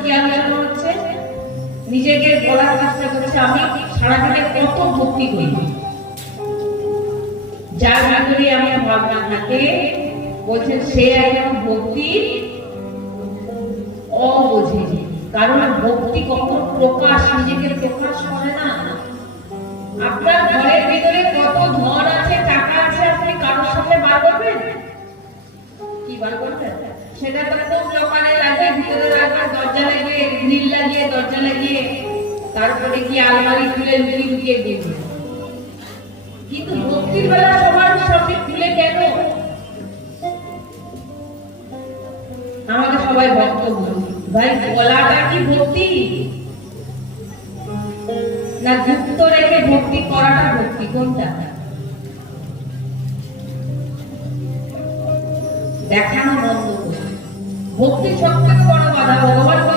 কি আলোচনা হচ্ছে? নিজেকে বলার চেষ্টা করছে আমি সারাদিনে কত ভক্তি করি, যার ভিতরে আমার ভাবনা থাকে বলছেন সে একজন ভক্তির অবোঝে। কারণ ভক্তি কখন প্রকাশ, নিজেকে প্রকাশ করে না। আপনার ঘরের ভিতরে কত ধন আছে, টাকা আছে, আপনি কারোর সামনে বার করবেন? কি বার করবেন? সেটা তো খুব দোকানে লাগিয়ে, ভিতরে রাখবেন, দরজা লাগিয়ে, গ্রিল লাগিয়ে, দরজা লাগিয়ে, তারপরে কি আলমারি খুলে লুকিয়ে দিবেন। কিন্তু ভক্তির বেলা সবার সামনে খুলে কেন? আমাকে সবাই ভক্ত বলে, ভাই বলাটা কি ভক্তি? না গুপ্ত রেখে ভক্তি করাটা ভক্তি? কোনটা? দেখানো বন্ধ করুন। ভক্তি সবথেকে বড় বাধা ভগবান